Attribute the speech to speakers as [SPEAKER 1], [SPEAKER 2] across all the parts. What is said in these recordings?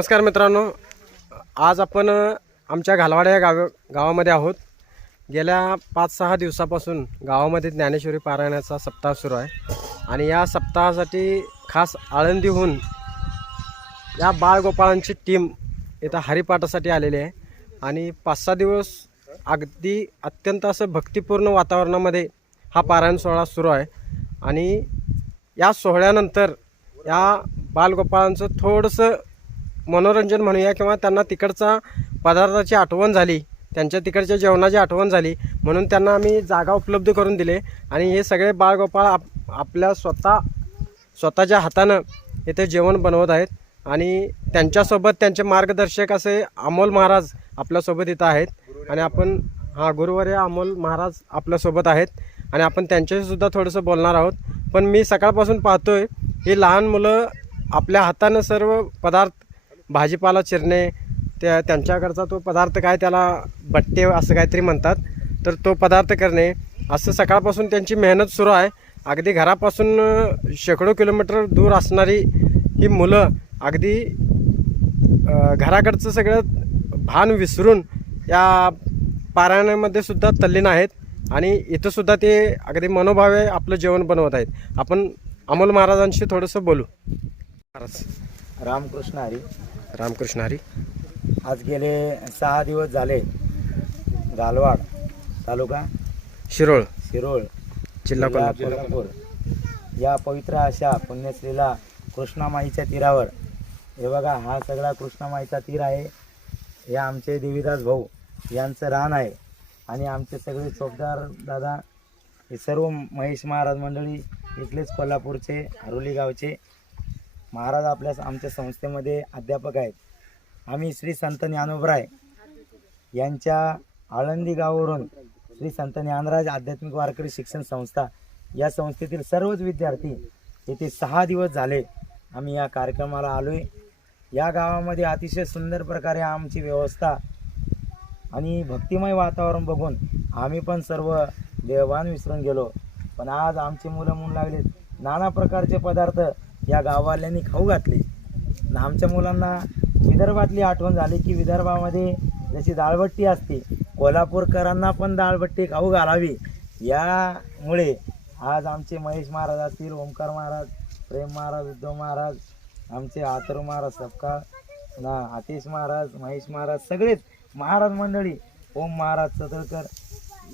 [SPEAKER 1] नमस्कार मित्रांनो. आज आपण आमच्या घालवाड्या या गाव गावामध्ये आहोत. गेल्या पाच सहा दिवसापासून गावामध्ये ज्ञानेश्वरी पारायणाचा सप्ताह सुरू आहे. आणि या सप्ताहासाठी खास आळंदीहून या बाळगोपाळांची टीम इथं हरिपाठासाठी आलेली आहे. आणि पाच सहा दिवस अगदी अत्यंत असं भक्तिपूर्ण वातावरणामध्ये हा पारायण सोहळा सुरू आहे. आणि या सोहळ्यानंतर या बालगोपाळांचं थोडंसं मनोरंजन म्हणूया किंवा त्यांना तिकडचा पदार्थाची आठवण झाली त्यांच्या तिकडच्या जेवणाची आठवण झाली म्हणून त्यांना आम्ही जागा उपलब्ध करून दिले. आणि हे सगळे बाळगोपाळ आप आपल्या स्वतः स्वतःच्या हातानं इथे जेवण बनवत आहेत. आणि त्यांच्यासोबत त्यांचे मार्गदर्शक असे अमोल महाराज आपल्यासोबत इथं आहेत. आणि आपण हा गुरुवारी अमोल महाराज आपल्यासोबत आहेत. आणि आपण त्यांच्याशीसुद्धा थोडंसं बोलणार आहोत. पण मी सकाळपासून पाहतो आहे ही लहान मुलं आपल्या हातानं सर्व पदार्थ भाजीपाला चिरणे त्या त्यांच्याकडचा तो पदार्थ काय त्याला बट्टे असं काहीतरी म्हणतात. तर तो पदार्थ करणे असं सकाळपासून त्यांची मेहनत सुरू आहे. अगदी घरापासून शेकडो किलोमीटर दूर असणारी ही मुलं अगदी घराकडचं सगळं भान विसरून या पारायणामध्ये सुद्धा तल्लीन आहेत. आणि इथंसुद्धा ते अगदी मनोभावे आपलं जेवण बनवत आहेत. आपण अमोल महाराजांशी थोडंसं बोलू. महाराज.
[SPEAKER 2] रामकृष्ण हरी.
[SPEAKER 1] रामकृष्ण हरी.
[SPEAKER 2] आज गेले सहा दिवस झाले गालवाड तालुका
[SPEAKER 1] शिरोळ.
[SPEAKER 2] शिरोळ
[SPEAKER 1] जिल्हा कोल्हापूर.
[SPEAKER 2] या पवित्र अशा पुण्यश्रीला कृष्णामाईच्या तीरावर. हे बघा हा सगळा कृष्णामाईचा तीर आहे. हे आमचे देवीदास भाऊ यांचं रान आहे. आणि आमचे सगळे चोपदार दादा हे सर्व महेश महाराज मंडळी इथलेच कोल्हापूरचे हरोली गावचे. महाराज आपल्या आमच्या संस्थेमध्ये अध्यापक आहेत. आम्ही श्री संत ज्ञानोबराय यांच्या आळंदी गावावरून श्री संत ज्ञानराज आध्यात्मिक वारकरी शिक्षण संस्था या संस्थेतील सर्वच विद्यार्थी येथे सहा दिवस झाले आम्ही या कार्यक्रमाला आलोय. या गावामध्ये अतिशय सुंदर प्रकारे आमची व्यवस्था आणि भक्तिमय वातावरण बघून आम्ही पण सर्व देवान विसरून गेलो. पण आज आमची मुलं म्हणू लागलीत. नाना प्रकारचे पदार्थ या गाववाल्यांनी खाऊ घातले. आणि आमच्या मुलांना विदर्भातली आठवण झाली की विदर्भामध्ये जशी दाळबट्टी असते कोल्हापूरकरांना पण दाळबट्टी खाऊ घालावी. यामुळे आज आमचे महेश महाराज असतील ओंकार महाराज प्रेम महाराज उद्धव महाराज आमचे आतरू महाराज सपकाळ ना आतिश महाराज महेश महाराज सगळेच महाराज मंडळी ओम महाराज सतळकर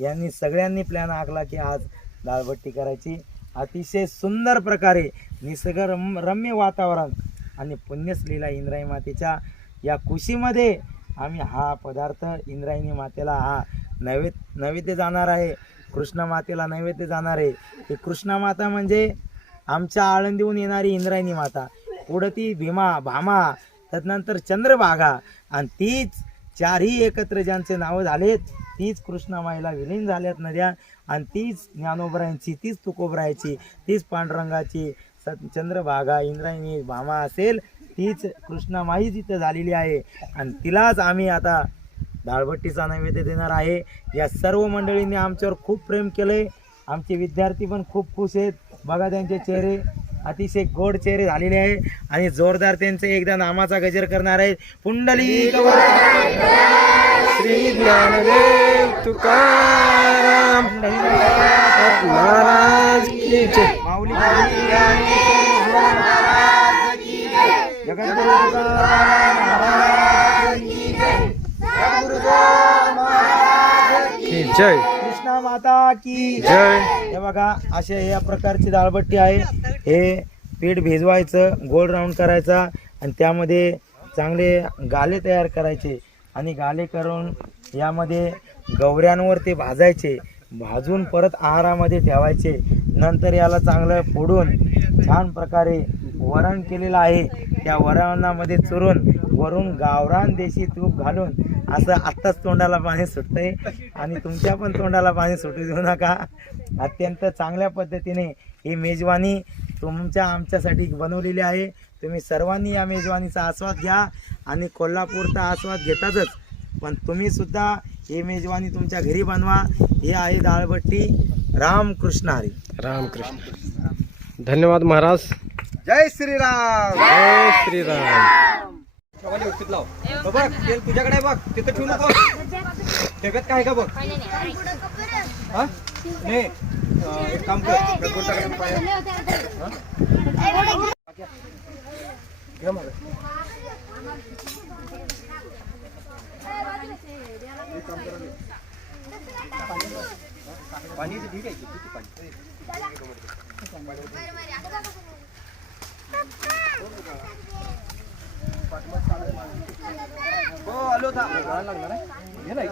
[SPEAKER 2] यांनी सगळ्यांनी प्लॅन आखला की आज दाळबट्टी करायची. अतिशय सुंदर प्रकारे निसर्गरम रम्य वातावरण आणि पुण्यसलीला इंद्रायणी मातेच्या या कुशीमध्ये आम्ही हा पदार्थ इंद्रायणी मातेला हा नैवे नैवेद्य जाणार आहे. कृष्ण मातेला नैवेद्य जाणार आहे. ही कृष्णा माता म्हणजे आमच्या आळंदीहून येणारी इंद्रायणी माता. पुढं ती भीमा भामा त्यानंतर चंद्रभागा आणि तीच चारही एकत्र ज्यांचे नावं झालेत तीच कृष्णामाईला विलीन झाल्यात नद्या आणि तीच ज्ञानोबरायांची तीच तुकोबरायची तीच पांडुरंगाची स चंद्रभागा इंद्रायणी भामा असेल तीच कृष्णामाई तिथं झालेली आहे. आणि तिलाच आम्ही आता दाळभट्टीचा नैवेद्य देणार आहे. या सर्व मंडळींनी आमच्यावर खूप प्रेम केलंय. आमचे विद्यार्थी पण खूप खुश आहेत. बघा त्यांचे चेहरे. अतिशय गोड चेहरे झालेले आहे. आणि जोरदार त्यांचे एकदा नामाचा गजर करणार आहेत. पुंडली
[SPEAKER 1] श्री ज्ञानदेव तुकाराम. महाराज की जय.
[SPEAKER 2] जय. कृष्णा माता की
[SPEAKER 1] जय.
[SPEAKER 2] हे बघा अशा या प्रकारची दाळबट्टी आहे. हे पीठ भिजवायचं गोल राऊंड करायचा आणि त्यामध्ये चांगले गाले तयार करायचे. आणि गाले करून यामध्ये गवऱ्यांवर ते भाजायचे. भाजून परत आहारामध्ये ठेवायचे. नंतर याला चांगलं फोडून छान प्रकारे वरण केलेलं आहे. त्या वरणामध्ये चुरून वरून गावरान देशी तूप घालून असं आत्ताच तोंडाला पाणी सुटतंय. आणि तुमच्या पण तोंडाला पाणी सुटू देऊ नका. अत्यंत चांगल्या पद्धतीने ही मेजवानी तुमच्या आमच्यासाठी बनवलेली आहे. तुम्ही सर्वांनी या मेजवानीचा आस्वाद घ्या आणि कोल्हापूरचा आस्वाद घेतातच. पण तुम्ही सुद्धा ही मेजवानी तुमच्या घरी बनवा. ही आहे डाळबट्टी रामकृष्ण हरी.
[SPEAKER 1] रामकृष्ण धन्यवाद महाराज.
[SPEAKER 2] जय श्रीराम.
[SPEAKER 1] जय श्रीराम.
[SPEAKER 3] बघ तेल तुझ्याकडे बघ. तिथं ठेवू नको. ठेव्यात काय का बघ? हा? नाही काम कर. पाणी ठीक आहे किती पाणी हो आलो होता लागणार आहे ना?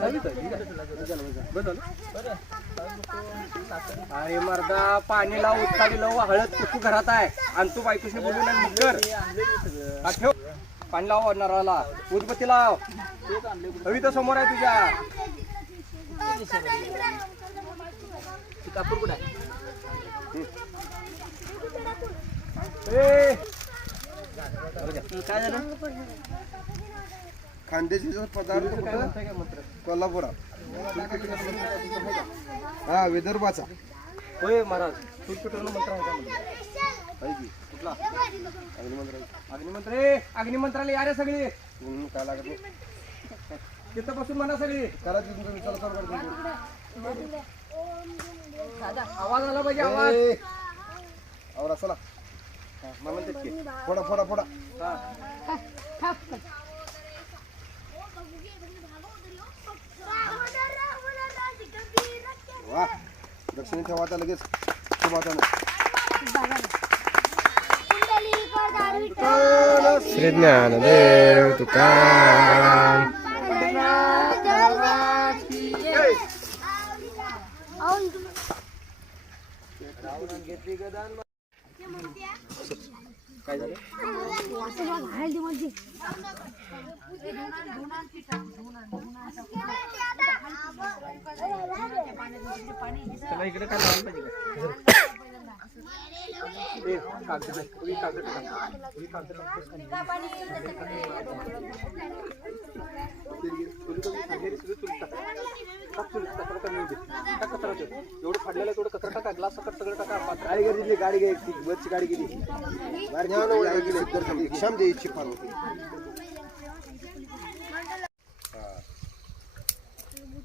[SPEAKER 3] अरे मर्दा पाणी लाव उत्ताडी लाव हळद कुठू घरात आहे? आणि तू बायकोशी बोलून आणि मग कर. ठेव. पाणी लाव नराला उदबत्ती लाव. हवी तर समोर आहे तुझ्या. कापूर कुठे! काय झालं?
[SPEAKER 4] खानदेशी पदार्थ कोल्हापुरात हा विदर्भाचा.
[SPEAKER 3] होय महाराज. फूल पेटवणं मंत्र आहे का? कुठला? अग्निमंत्र. अग्निमंत्र ए, अग्निमंत्राला या रे सगळी
[SPEAKER 4] काय लागत नाही.
[SPEAKER 3] तिथं बसून म्हणा सगळी.
[SPEAKER 4] करा तिथून चला.
[SPEAKER 3] आवाज आला पाहिजे आवाज.
[SPEAKER 4] आवरा चला.
[SPEAKER 3] हा, म्हणतात की.
[SPEAKER 4] फोडा फोडा फोडा.
[SPEAKER 3] हा.
[SPEAKER 4] वा दक्षिणी ठेवा आता लगेच शुभाताने
[SPEAKER 1] श्री ज्ञानदेव तुकाराम
[SPEAKER 3] काय झालं त्याला इकडे काय लावायला. एवढं फाडलेलं तेवढं कचरा टाका ग्लास सकट सगळं टाका.
[SPEAKER 4] गाडी घेतली गाडी घे बसची गाडी गेली गेली श्याम दे इच्छी फार होती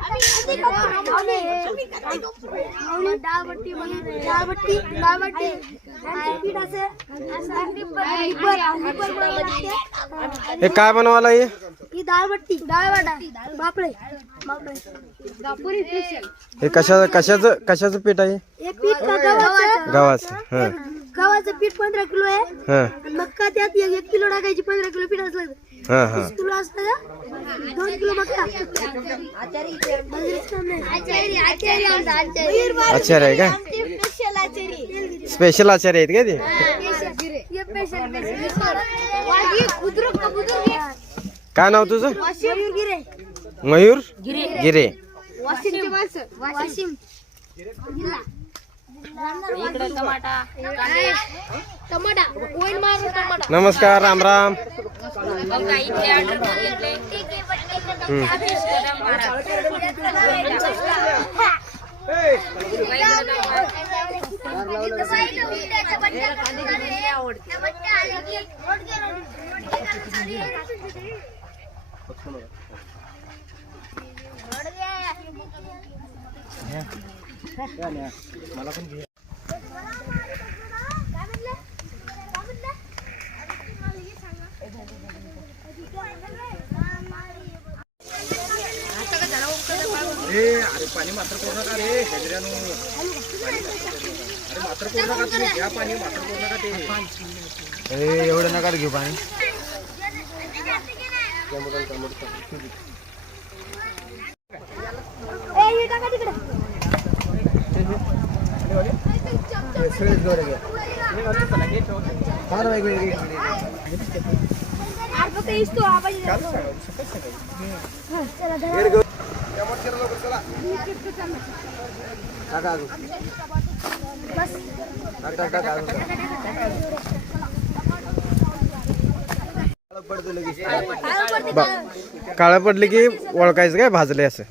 [SPEAKER 3] चालायचं
[SPEAKER 5] डाळबट्टी डाळबट्टी डाळबट्टी पीठ असं
[SPEAKER 1] हे काय बनवायला हे?
[SPEAKER 5] ही डाळबट्टी डाळवाटा बापरे बापरे
[SPEAKER 1] हे कशा कशाचं कशाचं पीठ आहे?
[SPEAKER 5] हे पीठ गव्हाचं.
[SPEAKER 1] गव्हाचं हां.
[SPEAKER 5] गव्हाचं पीठ पंधरा किलो आहे.
[SPEAKER 1] हां.
[SPEAKER 5] मक्का त्यात एक किलो टाकायची पंधरा किलो पीठ असलं तर.
[SPEAKER 1] हां हां
[SPEAKER 5] वीस किलो असतं का दोन किलो मक्का बाजरीचं नाही.
[SPEAKER 1] आचार्य आहे का
[SPEAKER 5] स्पेशल आचारी
[SPEAKER 1] स्पेशल आचार्य आहेत का ते
[SPEAKER 5] ये स्पेशल वागी बुजुर्ग का बुजुर्ग
[SPEAKER 1] काय नाव तुझं
[SPEAKER 5] वाशिम गिरे
[SPEAKER 1] मयूर गिरे
[SPEAKER 5] वाशिमचे माणसं वाशिम जिल्हा इकडे टमाटा. टमाटा. कोण मारू टमाटा?
[SPEAKER 1] नमस्कार राम राम.
[SPEAKER 3] मला पण घे. ए अरे पाणी मात्र करू नका रे गजऱ्यानो अरे मात्र करू नका तुम्ही घ्या पाणी मात्र करू नका ते
[SPEAKER 2] एवढं नका घेऊ पाणी
[SPEAKER 5] ए हे टाका तिकडे
[SPEAKER 4] टाका अजून
[SPEAKER 1] काळं पडले की ओळखायचं काय? भाजले असं.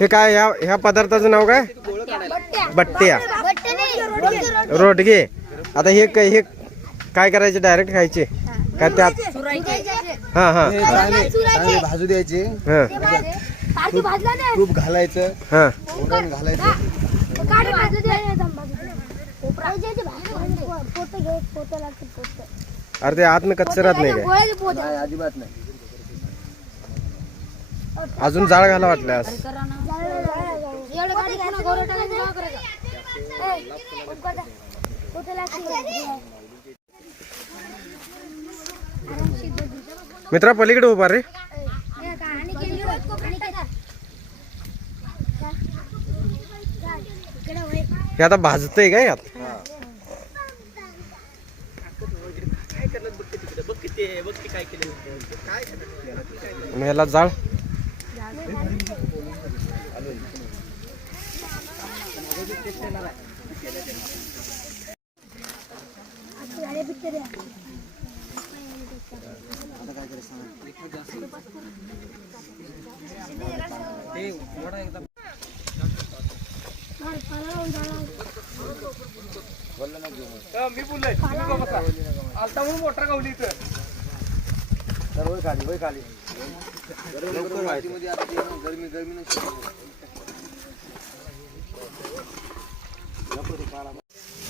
[SPEAKER 1] हे काय ह्या ह्या पदार्थाचं नाव काय? बट्ट्या. रोटगे आता हे काय हे काय करायचे? डायरेक्ट खायचे. का त्यात हा हा.
[SPEAKER 4] चांगले चांगले भाजू द्यायचे.
[SPEAKER 1] हा.
[SPEAKER 5] काठी भाजला नाही
[SPEAKER 4] तूप घालायचं.
[SPEAKER 1] हा.
[SPEAKER 4] फोडण घालायचं.
[SPEAKER 1] अरे ते आतनं कच्चं राहत नाही काय?
[SPEAKER 5] गोळ्याचे पोते.
[SPEAKER 4] नाही अजिबात नाही.
[SPEAKER 1] अजून जाळ घाला वाटल्यास
[SPEAKER 5] एवढं काठी घ्यायचं गोळा टाकायचं काय करायचं ए, उपकाचा. फोटो लागते
[SPEAKER 1] मित्रा पलीकडे उभा रे. हे आता भाजतंय काय यात? याला ह्याला जाळ
[SPEAKER 5] गाड्या पिक्चर आहे. मार, पाला लावून जाळा.
[SPEAKER 3] मी बोललोय आलता म्हणून मोटर गावली इथं
[SPEAKER 4] तर वय खाली वय खाली. गरमी गरमी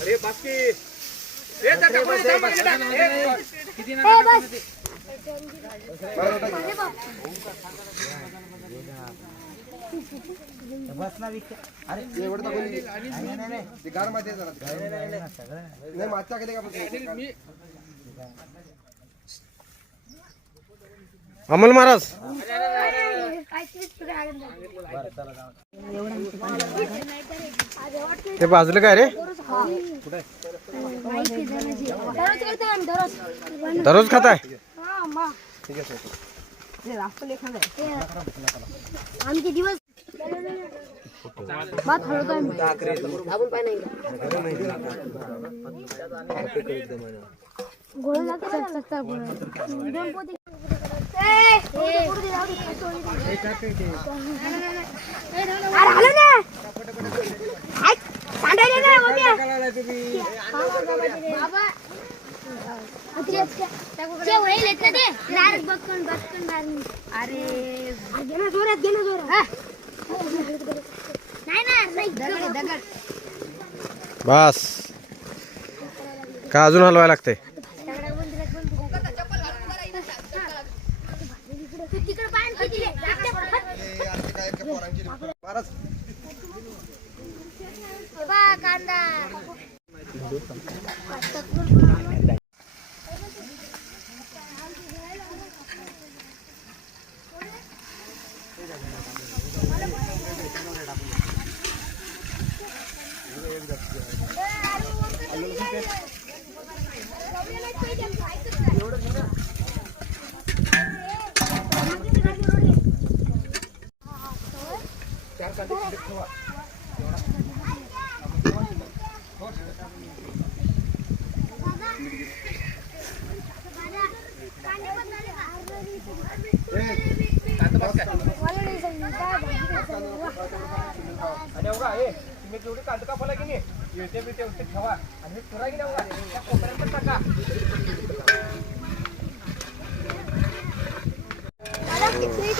[SPEAKER 3] अरे बाकी ए,
[SPEAKER 5] बस.
[SPEAKER 2] ना अरे
[SPEAKER 4] एवढं तर कोणी- ते गार माती आहे जरा. नाही मागच्या कधी का
[SPEAKER 1] अमोल महाराज. ते भाजलं काय रे.
[SPEAKER 5] दररोज करतो आम्ही, दररोज.
[SPEAKER 1] दररोज खाताय
[SPEAKER 5] आमचे दिवस भात लागतो चल, चल, चल, गोळा लागतो. दोन पोते. ना. अरे जोरात घे जोरात नाही ना नाही,
[SPEAKER 1] बस. का अजून हलवायला लागतंय
[SPEAKER 5] तू तिकडे पाय आणि तिकडे.
[SPEAKER 4] महाराज
[SPEAKER 5] हे बघ, कांदा
[SPEAKER 3] आणि अवघा ए तुम्ही जेवढे कांदा कापाला की नाही येते बी तेवढे ठेवा आणि हे चुरा की नाही अवघा त्या कोपऱ्यात टाका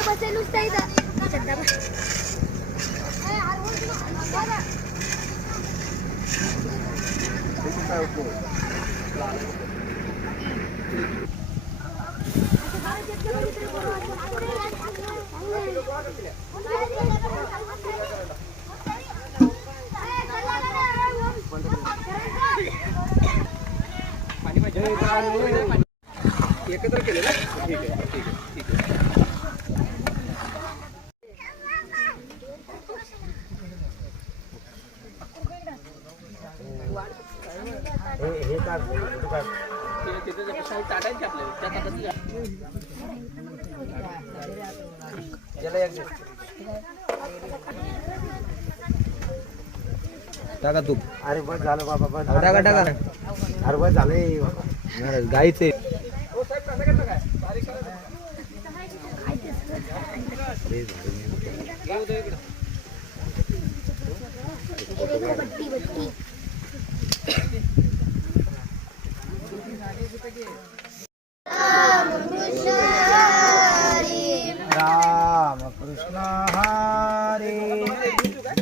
[SPEAKER 5] बसेल नुसतं इथं सध्या बस. ए, हरवून तुला- बरं.
[SPEAKER 3] पाणी पाहिजे एकत्र केलं ना ठीक आहे ठीक आहे ठीक आहे
[SPEAKER 2] हे हे काढ हे काढ.
[SPEAKER 3] ते- तिथे जे कशाला टाकायचे आपल्याला त्या ताटात टाका तू
[SPEAKER 2] अरे बस झालं बाबा बस झालं, बस झालं. अरे बस झालंय
[SPEAKER 3] गाईचे
[SPEAKER 2] Ram Krishna Hari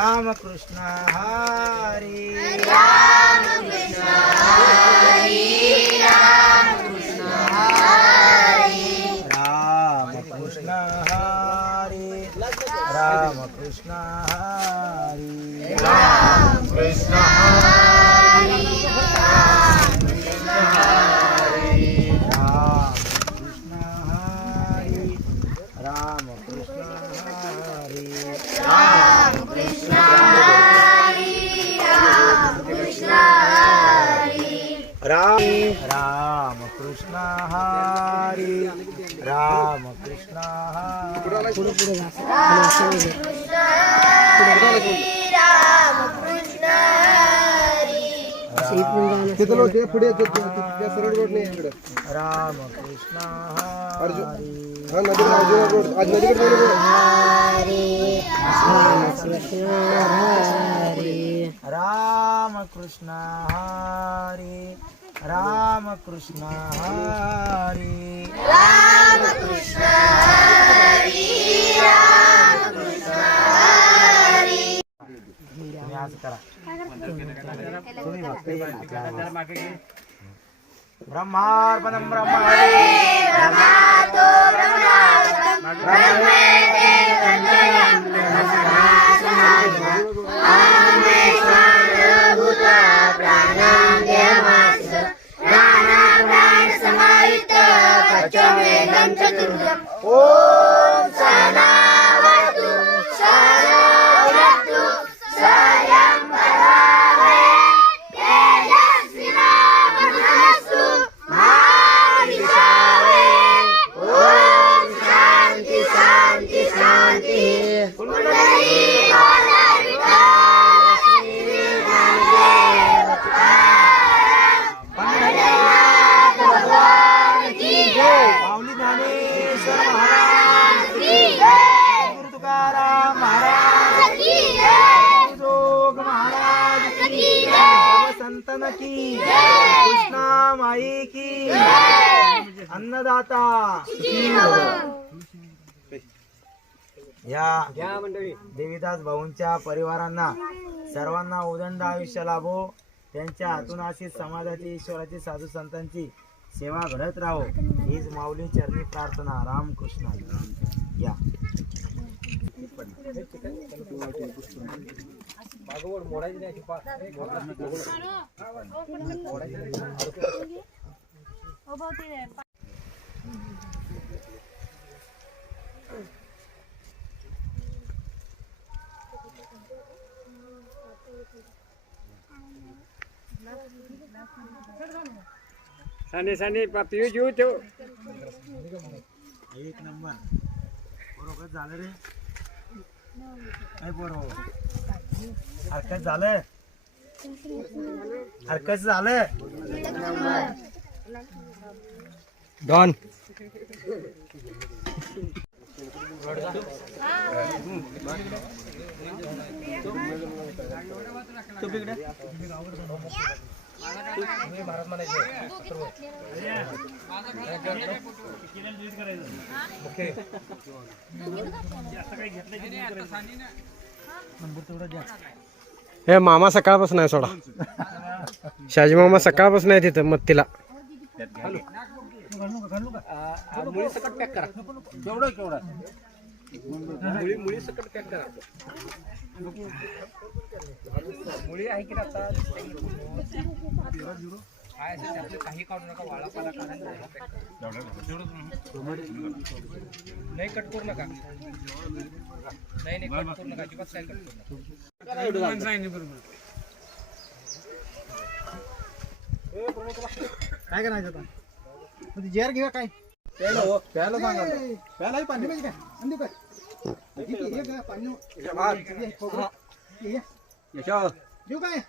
[SPEAKER 2] Ramakrishna Hari Ramakrishna Hari Ramakrishna Hari Ramakrishna Hari Rama Hari
[SPEAKER 4] तिथं नव्हते पुढे सरळ रोड नाही इकडे
[SPEAKER 2] राम कृष्ण अर्जुन
[SPEAKER 4] हा नदी अर्जुन रोड आज नदीकडे जाऊ नको.
[SPEAKER 2] राम कृष्ण हरी ರಾಮಕೃಷ್ಣ ಹರಿ ರಾಮಕೃಷ್ಣ ब्रह्मार्पणं ब्रह्म ब्रह्म भूता प्राणां देहमास प्राणाप्राणसमायुत कचमेदं चतुर्दम् ओ माई की अन्नदाता. या देवीदास भाऊंच्या परिवारांना सर्वांना उदंड आयुष्य लाभो. त्यांच्या हातून अशी समाजाची ईश्वराची साधू संतांची सेवा घडत राहो. हीच माऊली चरणी प्रार्थना. रामकृष्ण. या.
[SPEAKER 3] Sani sani papi uju tu.
[SPEAKER 2] Ayat nombor. Orang kat jalan ni. बरोबर हरकत झालं हरकत झालं
[SPEAKER 3] डॉन.
[SPEAKER 1] हे मामा सकाळपासून आहे सोडा. शाजी मामा सकाळपासून आहे तिथं मत्तीला.
[SPEAKER 3] सकट पॅक करा. केवढं केवढं मुळी मुळी सकट पॅक करा. मुळी आहे की आता? काय असेल त्यातले काही काढू नका वाळा पाला काढा. नाही कट करू नका. नाही नाही कट करू नका. अजिबात काय कट करू नका.
[SPEAKER 4] काय करायचं आता? मग जेर घेऊया काय? प्यायला हो. प्यायला सांगा. प्यायलाही पाणी. पाहिजे काय अंडी काय किती? हे घ्या, पाणी हे, खोबरं. हे, हे.